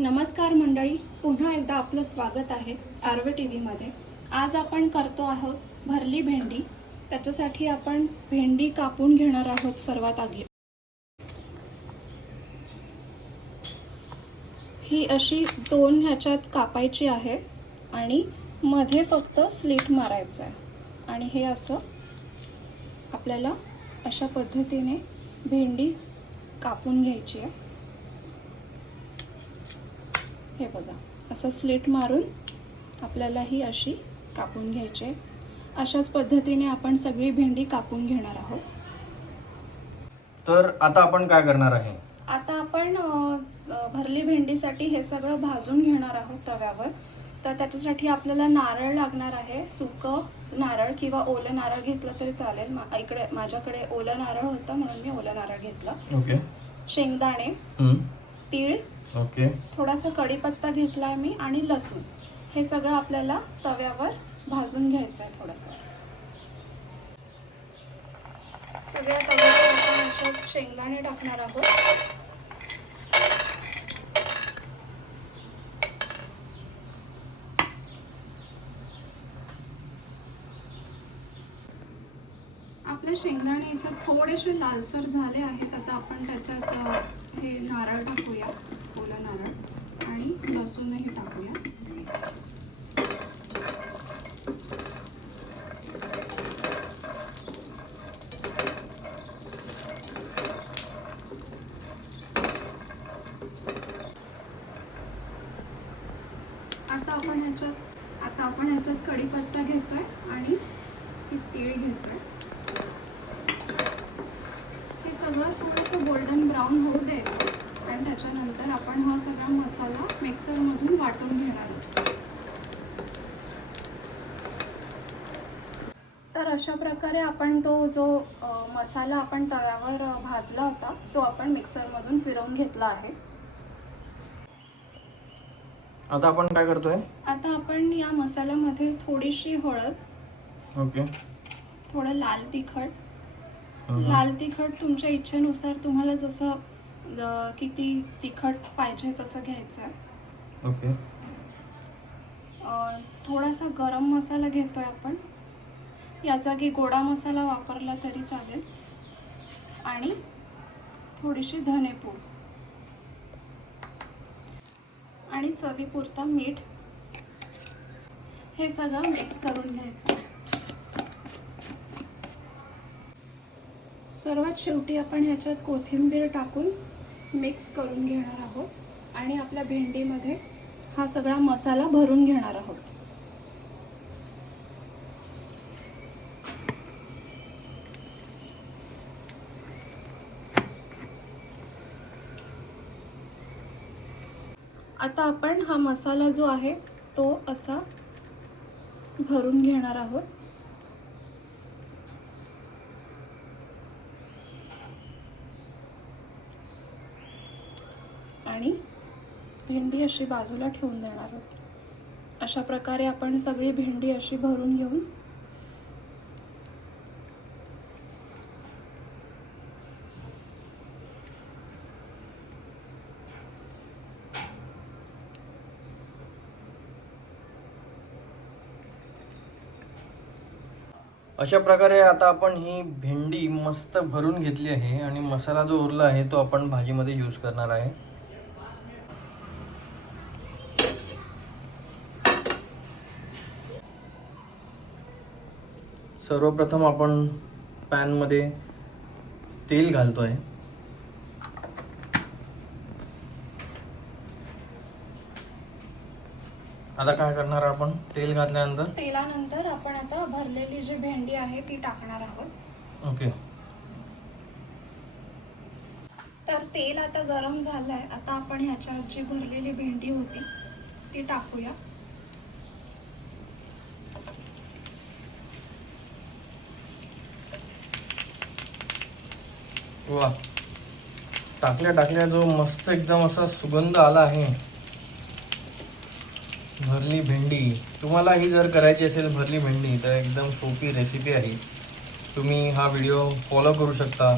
नमस्कार मंडळी, पुन्हा एकदा आपलं स्वागत आहे आर्व टी व्हीमध्ये. आज आपण करतो आहोत भरली भेंडी. त्याच्यासाठी आपण भेंडी कापून घेणार आहोत. सर्वात आधी ही अशी दोन ह्याच्यात कापायची आहे आणि मध्ये फक्त स्लिट मारायचं आहे आणि हे असं आपल्याला अशा पद्धतीने भेंडी कापून घ्यायची आहे. हे बघा, असं स्लिट मारून आपल्याला ही अशी कापून घ्यायची आहे. अशाच पद्धतीने आपण सगळी भेंडी कापून घेणार आहोत. तर आता आपण काय करणार आहे? आता आपण भरली भेंडीसाठी हे सगळं भाजून घेणार आहोत तव्यावर. तर त्याच्यासाठी आपल्याला नारळ लागणार आहे. सुकं नारळ किंवा ओलं नारळ घेतलं तरी चालेल. इकडे माझ्याकडे ओलं नारळ होतं म्हणून मी ओलं नारळ घेतला. ओके. शेंगदाणे, तीळ, ओके, थोडासा कढीपत्ता घेतलाय मी आणि लसूण. हे सगळं आपल्याला तव्यावर भाजून घ्यायचं आहे. थोडंसं सगळ्या तव्यावर आपण अशा शेंगदाणे टाकणार आहोत. आपले शेंगदाणे इथे थोडेसे लालसर झाले आहेत. आता आपण त्याच्यात हे नारळ टाकूया, ओला नारळ, आणि लसूणही टाकूया. आता आपण ह्याच्यात कढीपत्ता घेतोय आणि तीळ घेतोय. हे सगळं थोडंसं गोल्डन ब्राऊन होऊ द्यायचं आणि त्याच्यानंतर आपण हा सगळा मसाला मिक्सरमधून वाटून घेणार आहोत. तर अशा प्रकारे आपण तो जो मसाला आपण तव्यावर भाजला होता तो आपण मिक्सरमधून फिरवून घेतला आहे. आता आपण काय करतोय? आता आपण या मसाल्यामध्ये थोडीशी हळद, ओके, थोडं लाल तिखट. लाल तिखट तुमच्या इच्छेनुसार, तुम्हाला जसं किती तिखट पाहिजे तसं घ्यायचं आहे. ओके. थोडासा गरम मसाला घेतोय आपण. या जागी गोडा मसाला वापरला तरी चालेल. आणि थोडीशी धनेपूड आणि चवीपुरता मीठ. हे सगळं मिक्स करून घ्यायचं. सर्वात शेवटी आपण ह्याच्यात कोथिंबीर टाकून मिक्स करून घेणार आहोत आणि आपल्या भेंडीमध्ये हा सगळा मसाला भरून घेणार आहोत. आता आपण हा मसाला जो आहे तो असा भरून घेणार आहोत. आणि भेंडी अशी बाजूला ठेवून देणार आहोत. अशा प्रकारे आपण सगळी भेंडी अशी भरून घेऊन अशा प्रकारे आता आपण ही भेंडी मस्त भरून घेतली आहे आणि मसाला जो उरला आहे तो आपण भाजीमध्ये यूज करणार आहे. सर्वप्रथम आपण पॅनमध्ये तेल घालतोय. आता काय करणार आपण? तेलानंतर आपण आता भरलेली जी भेंडी आहे ती टाकणार आहोत. ओके. तर तेल आता गरम झालंय. आता आपण ह्याच्यात जी भरलेली भेंडी होती ती टाकूया. वा, टाकल्या जो मस्त एकदम असा सुगंध आला आहे. भरली भेंडी, तुम्हाला ही जर करायची असेल भरली भेंडी तर एकदम सोपी रेसिपी आहे. तुम्ही हा व्हिडिओ फॉलो करू शकता.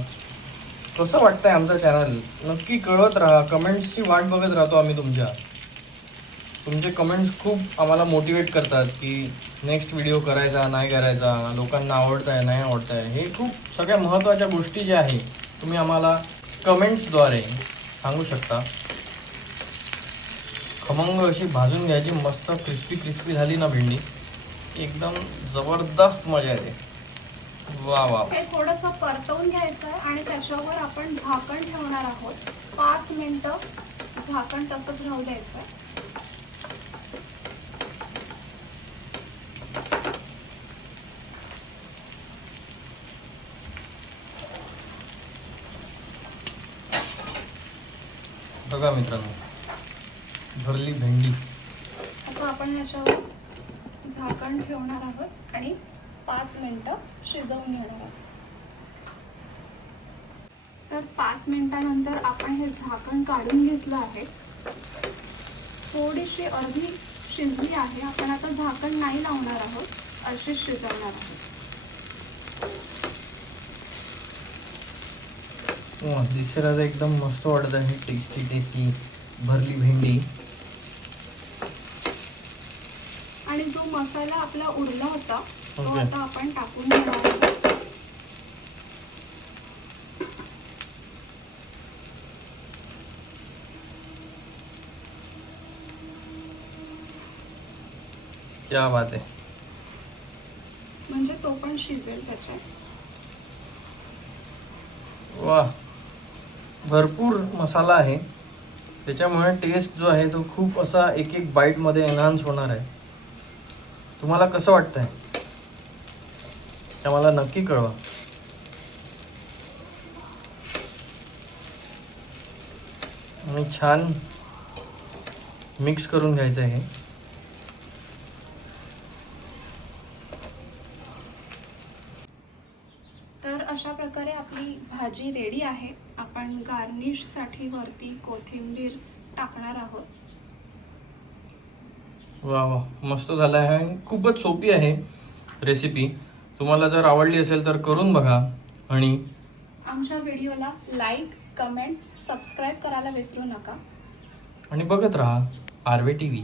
कसं वाटतंय आमचं चॅनल नक्की कळवत राहा. कमेंट्सची वाट बघत राहतो आम्ही तुमच्या. तुमचे कमेंट्स खूप आम्हाला मोटिवेट करतात की नेक्स्ट व्हिडिओ करायचा नाही करायचा, लोकांना आवडताय नाही आवडताय. हे खूप सगळ्या महत्त्वाच्या गोष्टी ज्या आहे तुम्ही आम्हाला कमेंट्सद्वारे सांगू शकता. खमंग अशी भाजून घ्यायची, मस्त क्रिस्पी क्रिस्पी झाली ना भेंडी, एकदम जबरदस्त मजा येते. वा वा. हे थोडंसं परतवून घ्यायचं आहे आणि त्याच्यावर आपण झाकण ठेवणार आहोत. 5 मिनिटं झाकण तसंच राहू द्यायचं आहे. बघा मित्रांनो, भरली भेंडी. आता आपण ह्याच्यावर झाकण ठेवणार आहोत आणि 5 मिनिटं शिजवून घेणार आहोत. तर 5 मिनिटानंतर आपण हे झाकण काढून घेतलं आहे. थोडीशी अर्धी शिजली आहे. आपण आता झाकण नाही लावणार आहोत, अशीच शिजवणार आहोत. दिसायला तर एकदम मस्त वाटत आहे. टेस्टी टेस्टी भरली भेंडी. आणि जो मसाला आपला उरला होता तो ओके. आता आपण टाकून घेणार आहोत. क्या बात आहे. म्हणजे तो पण शिजेल त्याच्यात. वा, भरपूर मसाला आहे, त्याच्यामुळे टेस्ट जो आहे तो खूप असा एक एक बाईटमध्ये एनहान्स होणार आहे. तुम्हाला कसं वाटतंय ते मला नक्की कळवा. आणि छान मिक्स करून घ्यायचं आहे. तर अशा प्रकारे आपली भाजी रेडी आहे. आपण गार्निशसाठी वरती कोथिंबीर टाकणार आहोत. वा वा, मस्त झालं आहे. खूपच सोपी आहे रेसिपी. तुम्हाला जर आवडली असेल तर करून बघा आणि आमच्या व्हिडिओला लाईक, कमेंट, सबस्क्राईब करायला विसरू नका. बघत राहा आर्वे TV.